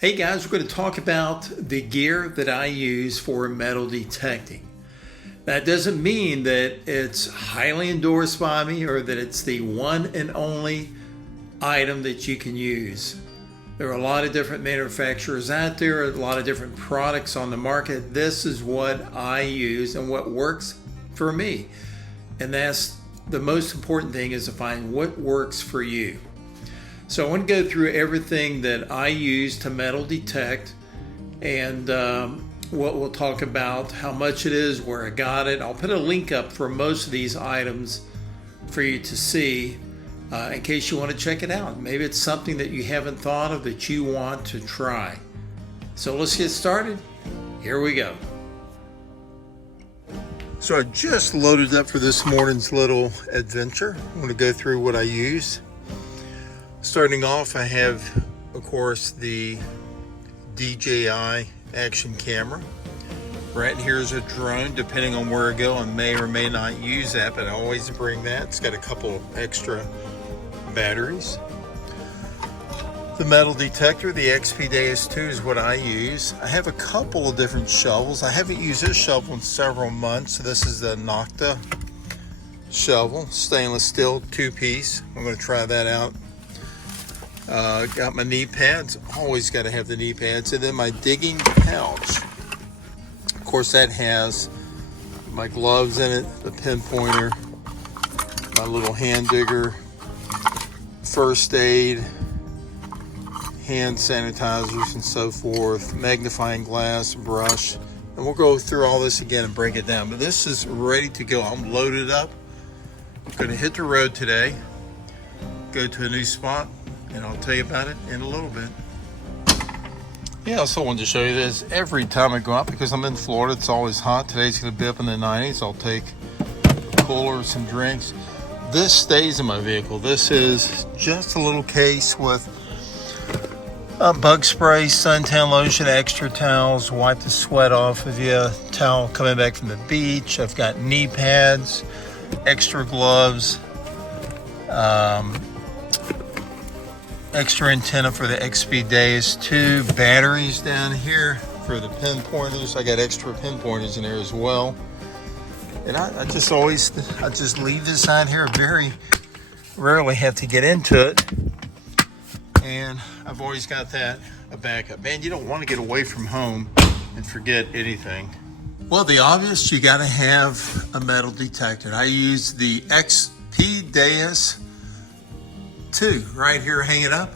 Hey guys, we're going to talk about the gear that I use for metal detecting. That doesn't mean that it's highly endorsed by me or that it's the one and only item that you can use. There are a lot of different manufacturers out there, a lot of different products on the market. This is what I use and what works for me. And that's the most important thing, is to find what works for you. So I want to go through everything that I use to metal detect, and what we'll talk about, how much it is, where I got it. I'll put a link up for most of these items for you to see in case you want to check it out. Maybe it's something that you haven't thought of that you want to try. So let's get started. Here we go. So I just loaded up for this morning's little adventure. I'm going to go through what I use. Starting off, I have, of course, the DJI action camera. Right here is a drone. Depending on where I go, I may or may not use that, but I always bring that. It's got a couple extra batteries. The metal detector, the XP Deus 2, is what I use. I have a couple of different shovels. I haven't used this shovel in several months. So this is the Nokta shovel, stainless steel, 2-piece. I'm going to try that out. Got my knee pads, always got to have the knee pads, and then my digging pouch. Of course, that has my gloves in it, the pinpointer, my little hand digger, first aid, hand sanitizers and so forth, magnifying glass, brush, and we'll go through all this again and break it down. But this is ready to go. I'm loaded up. I'm going to hit the road today, go to a new spot, and I'll tell you about it in a little bit. Yeah, I also wanted to show you this. Every time I go out, because I'm in Florida, it's always hot. Today's going to be up in the 90s. I'll take a cooler, some drinks. This stays in my vehicle. This is just a little case with bug spray, suntan lotion, extra towels, wipe the sweat off of you, towel coming back from the beach. I've got knee pads, extra gloves, extra antenna for the XP Deus 2, batteries down here for the pinpointers. I got extra pinpointers in there as well. And I just leave this out here. Very rarely have to get into it. And I've always got that a backup. Man, you don't want to get away from home and forget anything. Well, the obvious, you got to have a metal detector. I use the XP Deus 2 right here hanging up.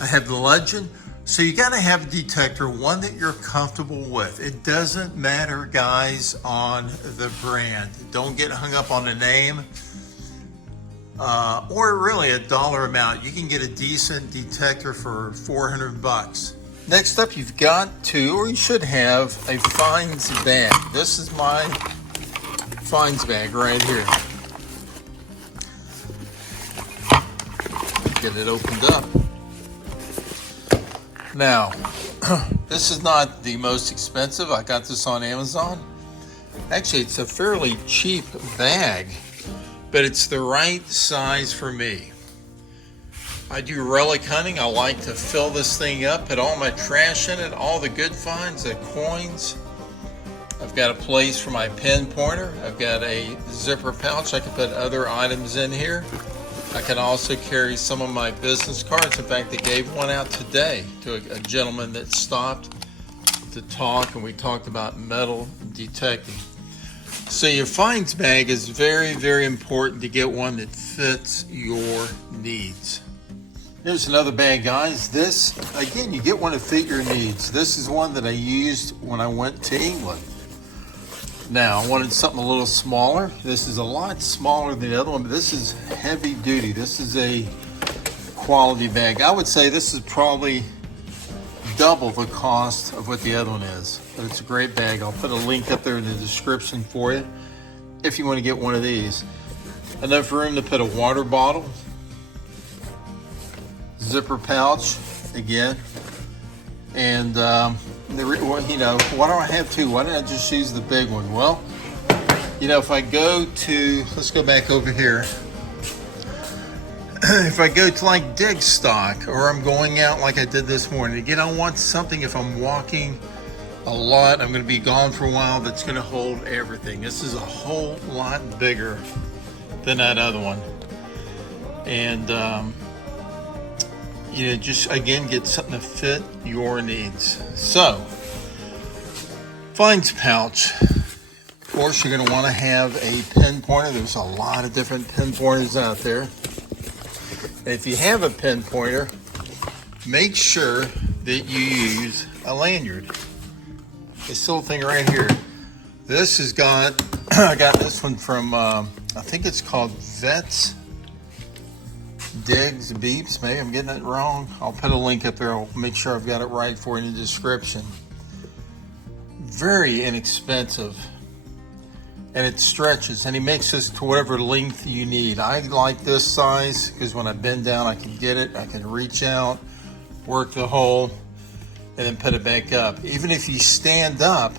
I have the Legend. So you got to have a detector, one that you're comfortable with. It doesn't matter, guys, on the brand. Don't get hung up on the name or really a dollar amount. You can get a decent detector for $400. Next up, you've got to, or you should have, a Finds bag. This is my Finds bag right here. Get it opened up. Now, this is not the most expensive. I got this on Amazon. Actually, it's a fairly cheap bag, but it's the right size for me. I do relic hunting. I like to fill this thing up, put all my trash in it, all the good finds, the coins. I've got a place for my pinpointer. I've got a zipper pouch. I can put other items in here. I can also carry some of my business cards. In fact, they gave one out today to a gentleman that stopped to talk, and we talked about metal detecting. So your finds bag is very, very important to get one that fits your needs. Here's another bag, guys. This, again, you get one to fit your needs. This is one that I used when I went to England. Now, I wanted something a little smaller. This is a lot smaller than the other one, but this is heavy duty. This is a quality bag. I would say this is probably double the cost of what the other one is, but it's a great bag. I'll put a link up there in the description for you if you want to get one of these. Enough room to put a water bottle, zipper pouch again, and you know, why don't I have two? Why didn't I just use the big one? Well, you know, if I go to, let's go back over here. if I go to like dig stock, or I'm going out like I did this morning, again, I want something, if I'm walking a lot, I'm going to be gone for a while, that's going to hold everything. This is a whole lot bigger than that other one. And, you know, just again, get something to fit your needs. So, finds pouch. Of course, you're going to want to have a pinpointer. There's a lot of different pinpointers out there. And if you have a pinpointer, make sure that you use a lanyard. This little thing right here. This has got, I got this one from, I think it's called Vets Digs Beeps. Maybe I'm getting it wrong. I'll put a link up there. I'll make sure I've got it right for you in the description. Very inexpensive. And it stretches, and he makes this to whatever length you need. I like this size because when I bend down, I can get it. I can reach out, work the hole, and then put it back up. Even if you stand up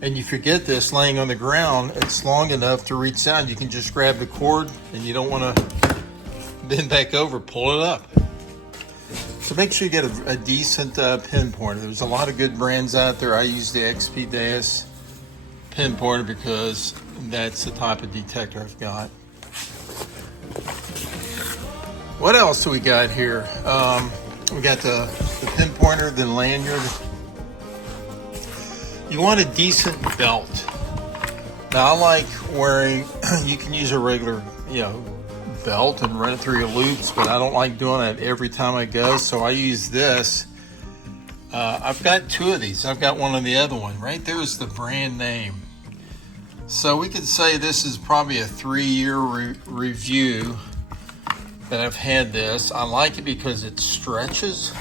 and you forget this laying on the ground, it's long enough to reach down. You can just grab the cord, and you don't want to bend back over, pull it up. So make sure you get a decent pinpointer. There's a lot of good brands out there. I use the XP Deus pinpointer because that's the type of detector I've got. What else do we got here? We got the pinpointer, the lanyard. You want a decent belt. Now I like wearing, you can use a regular, belt and run it through your loops, but I don't like doing that every time I go, so I use this. I've got two of these. I've got one on the other one. Right there is the brand name. So we could say this is probably a 3-year review that I've had this. I like it because it stretches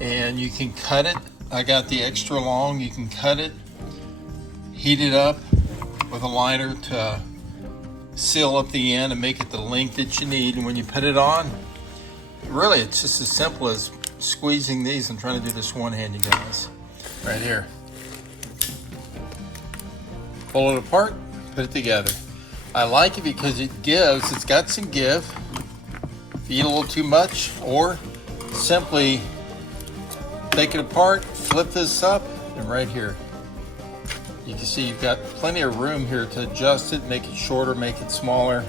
and you can cut it. I got the extra long. You can cut it, heat it up with a lighter to seal up the end and make it the length that you need. And when you put it on, really it's just as simple as squeezing these. I'm trying to do this one-handed, guys. Right here. Pull it apart, put it together. I like it because it's got some give. If you eat a little too much, or simply take it apart, flip this up, and right here, you can see you've got plenty of room here to adjust it, make it shorter, make it smaller.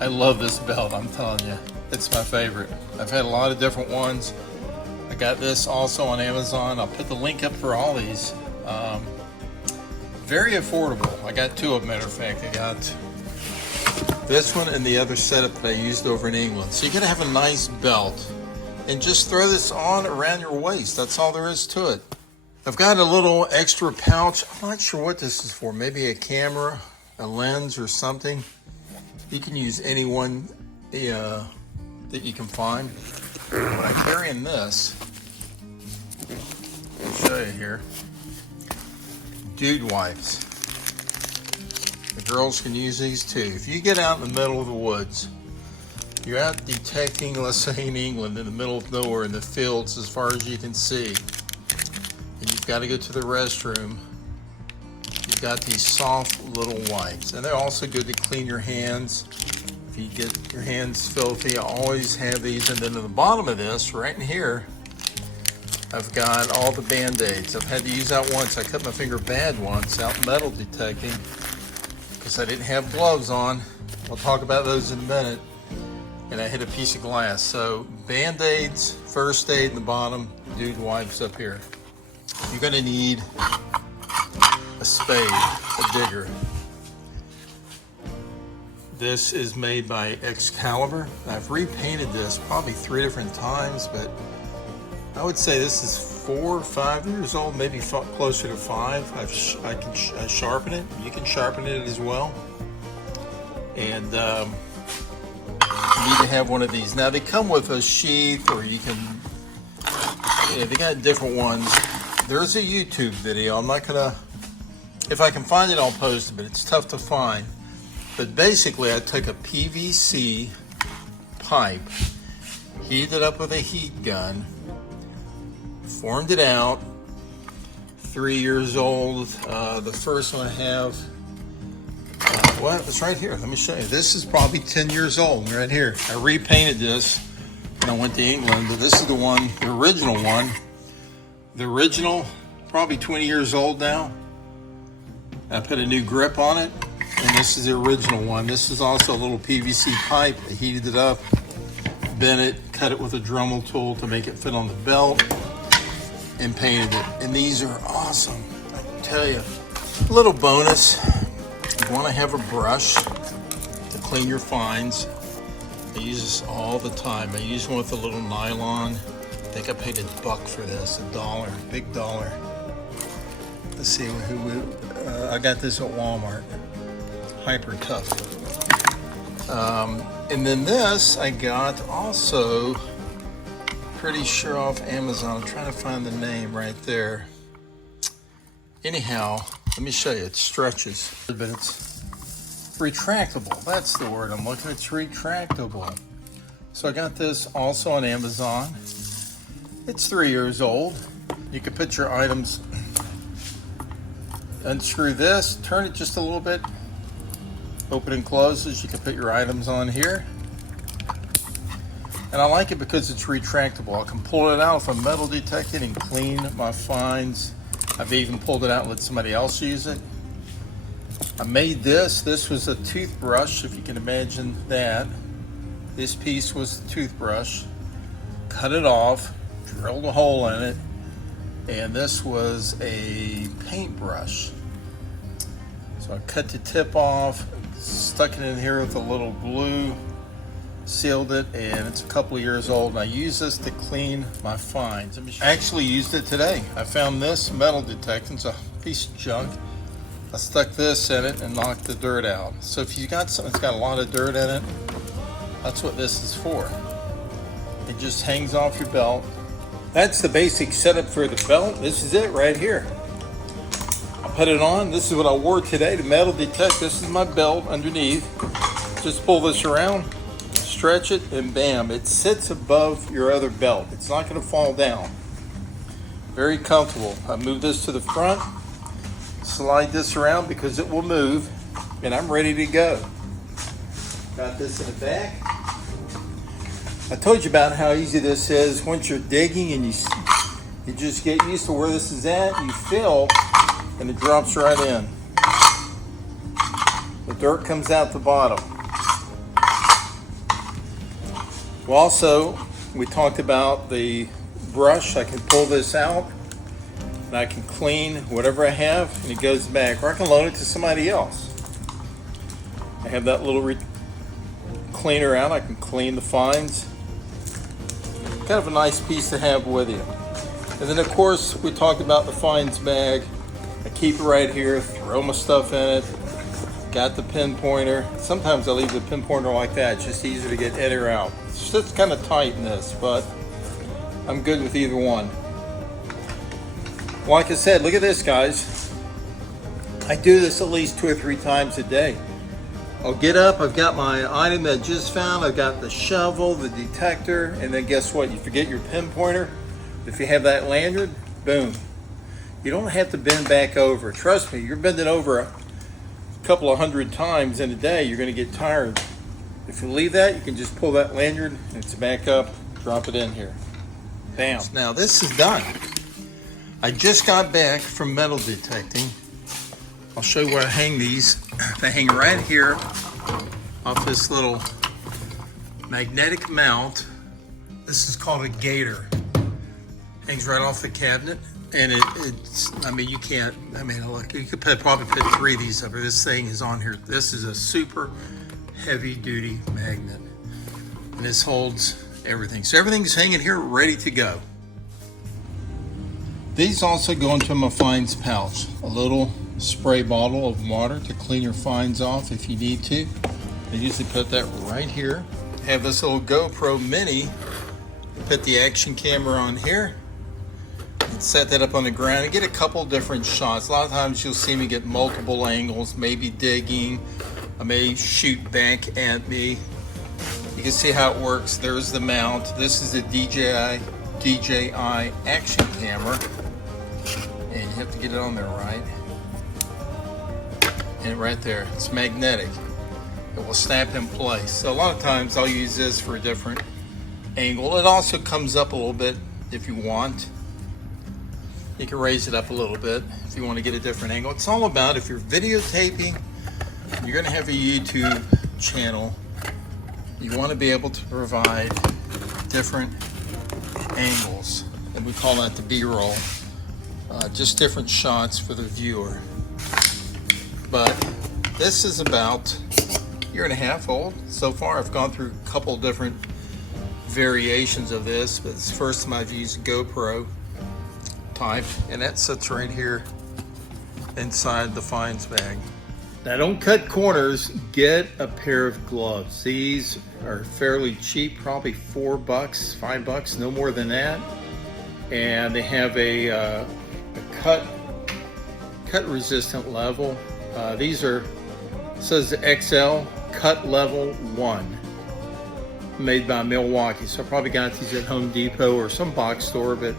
I love this belt, I'm telling you. It's my favorite. I've had a lot of different ones. I got this also on Amazon. I'll put the link up for all these. Very affordable. I got two of them, matter of fact. I got this one and the other setup that I used over in England. So you're gonna have a nice belt, and just throw this on around your waist. That's all there is to it. I've got a little extra pouch. I'm not sure what this is for. Maybe a camera, a lens, or something. You can use any one that you can find. When I carry in this, I'll show you here. Dude wipes. The girls can use these too. If you get out in the middle of the woods, you're out detecting, let's say in England, in the middle of nowhere, in the fields as far as you can see, and you've got to go to the restroom, you've got these soft little wipes. And they're also good to clean your hands. If you get your hands filthy, I always have these. And then at the bottom of this, right in here, I've got all the Band-Aids. I've had to use that once. I cut my finger bad once out metal detecting because I didn't have gloves on. We'll talk about those in a minute. And I hit a piece of glass. So Band-Aids, first aid in the bottom, dude wipes up here. You're gonna need a spade, a digger. This is made by Excalibur. I've repainted this probably 3 different times, but I would say this is 4 or 5 years old, maybe closer to 5. I sharpen it. You can sharpen it as well. And you need to have one of these. Now they come with a sheath, or you can, they got different ones. There's a YouTube video. I'm not gonna, if I can find it, I'll post it, but it's tough to find. But basically, I took a PVC pipe, heated it up with a heat gun, formed it out. 3 years old. The first one I have what? It's right here. Let me show you. This is probably 10 years old right here. I repainted this when I went to England, but this is the one, the original one. The original, probably 20 years old now. I put a new grip on it, and this is the original one. This is also a little PVC pipe. I heated it up, bent it, cut it with a Dremel tool to make it fit on the belt, and painted it. And these are awesome, I can tell you. A little bonus, you want to have a brush to clean your fines. I use this all the time. I use one with a little nylon. I think I paid $1 for this, $1, big dollar. Let's see, I got this at Walmart, Hyper Tough. And then this I got also, pretty sure off Amazon. I'm trying to find the name right there. Anyhow, let me show you, it stretches, but it's retractable. That's the word I'm looking at, it's retractable. So I got this also on Amazon. It's 3 years old. You can put your items, unscrew this, turn it just a little bit, open and closes, you can put your items on here. And I like it because it's retractable. I can pull it out if I'm metal detecting and clean my fines. I've even pulled it out and let somebody else use it. I made this. This was a toothbrush, if you can imagine that. This piece was the toothbrush. Cut it off, drilled a hole in it, and this was a paintbrush. So I cut the tip off, stuck it in here with a little glue, sealed it, and it's a couple of years old. And I use this to clean my fines. I actually used it today. I found this metal detectant, it's a piece of junk. I stuck this in it and knocked the dirt out. So if you got something that's got a lot of dirt in it, that's what this is for. It just hangs off your belt. That's the basic setup for the belt. This is it right here. I put it on. This is what I wore today to metal detect. This is my belt underneath. Just pull this around, stretch it, and bam, it sits above your other belt. It's not going to fall down. Very comfortable. I move this to the front, slide this around because it will move, and I'm ready to go. Got this in the back. I told you about how easy this is. Once you're digging and you just get used to where this is at, you fill, and it drops right in. The dirt comes out the bottom. Well, also, we talked about the brush. I can pull this out, and I can clean whatever I have, and it goes back. Or I can loan it to somebody else. I have that little cleaner out. I can clean the fines. Kind of a nice piece to have with you. And then of course we talked about the fines bag. I keep it right here, throw my stuff in it. Got the pin pointer. Sometimes I leave the pin pointer like that. It's just easier to get in or out. It's just kind of tight in this, but I'm good with either one. Like I said, look at this, guys. I do this at least 2 or 3 times a day. I'll get up, I've got my item that I just found, I've got the shovel, the detector, and then guess what? You forget your pin pointer. If you have that lanyard, boom. You don't have to bend back over. Trust me, you're bending over a couple of 100 times in a day, you're gonna get tired. If you leave that, you can just pull that lanyard and it's back up, drop it in here. Bam. Now this is done. I just got back from metal detecting. I'll show you where I hang these. They hang right here off this little magnetic mount. This is called a gator. Hangs right off the cabinet, and it's, I mean, you can't, I mean, look, you could probably put 3 of these up. This thing is on here. This is a super heavy duty magnet, and this holds everything. So everything's hanging here ready to go. These also go into my fines pouch. A little spray bottle of water to clean your fines off if you need to. I usually put that right here. Have this little GoPro Mini. Put the action camera on here and set that up on the ground and get a couple different shots. A lot of times you'll see me get multiple angles, maybe digging. I may shoot back at me. You can see how it works. There's the mount. This is a DJI action camera, and you have to get it on there right. And right there, it's magnetic. It will snap in place. So a lot of times I'll use this for a different angle. It also comes up a little bit if you want. You can raise it up a little bit if you want to get a different angle. It's all about, if you're videotaping, you're going to have a YouTube channel, you want to be able to provide different angles, and we call that the B-roll. Just different shots for the viewer. But this is about a year and a half old. So far I've gone through a couple different variations of this, but it's the first time I've used GoPro type, and that sits right here inside the fines bag. Now don't cut corners, get a pair of gloves. These are fairly cheap, probably $4, $5, no more than that. And they have a cut resistant level. These are, says XL, cut level 1, made by Milwaukee. So I probably got these at Home Depot or some box store, but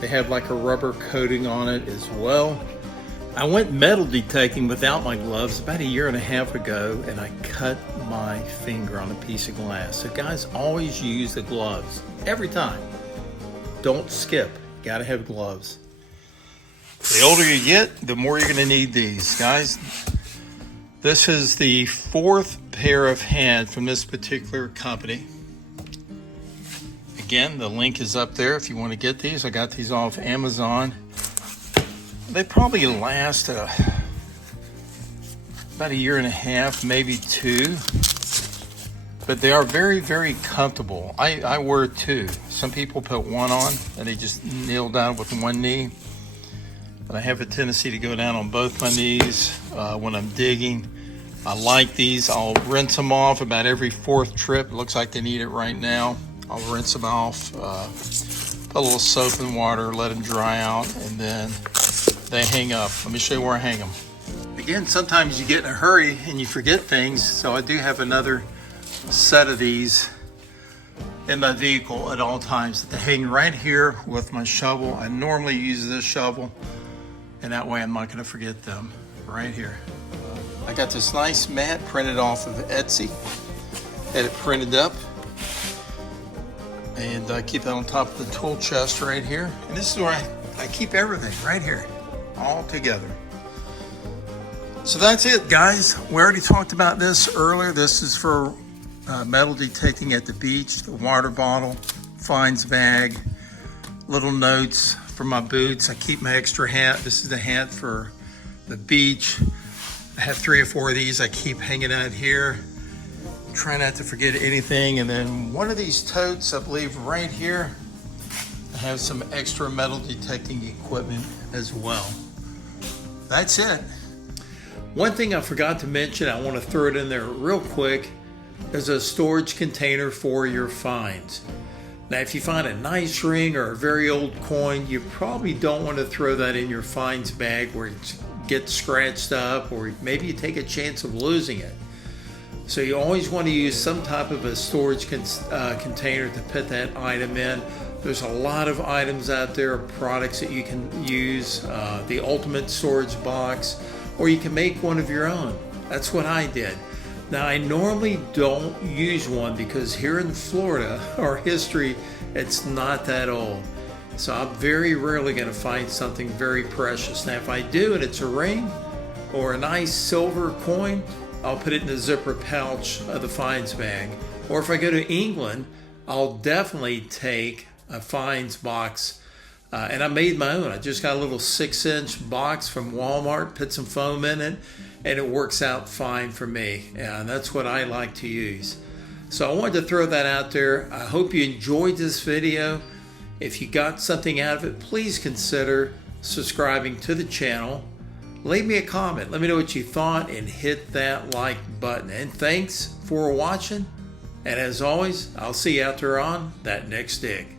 they have like a rubber coating on it as well. I went metal detecting without my gloves about a year and a half ago, and I cut my finger on a piece of glass. So guys, always use the gloves every time. Don't skip, gotta have gloves. The older you get, the more you're gonna need these, guys. This is the 4th pair of hands from this particular company. Again, the link is up there if you want to get these. I got these off Amazon. They probably last about a year and a half, maybe 2. But they are very, very comfortable. I wear 2. Some people put 1 on and they just kneel down with 1 knee. But I have a tendency to go down on both my knees when I'm digging. I like these. I'll rinse them off about every 4th trip. It looks like they need it right now. I'll rinse them off, put a little soap and water, let them dry out, and then they hang up. Let me show you where I hang them. Again, sometimes you get in a hurry and you forget things, so I do have another set of these in my vehicle at all times. They hang right here with my shovel. I normally use this shovel, and that way I'm not going to forget them. Right here. I got this nice mat printed off of Etsy. Had it printed up. And I keep that on top of the tool chest right here. And this is where I keep everything right here, all together. So that's it, guys. We already talked about this earlier. This is for metal detecting at the beach, the water bottle, fines bag, little notes for my boots. I keep my extra hat. This is the hat for the beach. I have 3 or 4 of these I keep hanging out here. Try not to forget anything. And then one of these totes, I believe right here, I have some extra metal detecting equipment as well. That's it. One thing I forgot to mention, I want to throw it in there real quick, is a storage container for your finds. Now, if you find a nice ring or a very old coin, you probably don't want to throw that in your finds bag where it gets scratched up, or maybe you take a chance of losing it. So you always want to use some type of a storage container to put that item in. There's a lot of items out there, products that you can use, the ultimate storage box, or you can make one of your own. That's what I did. Now, I normally don't use one because here in Florida, our history, it's not that old. So I'm very rarely going to find something very precious. Now, if I do and it's a ring or a nice silver coin, I'll put it in the zipper pouch of the finds bag. Or if I go to England, I'll definitely take a finds box. And I made my own. I just got a little 6-inch box from Walmart, put some foam in it, and it works out fine for me. And that's what I like to use. So I wanted to throw that out there. I hope you enjoyed this video. If you got something out of it, please consider subscribing to the channel. Leave me a comment. Let me know what you thought and hit that like button. And thanks for watching. And as always, I'll see you out there on that next dig.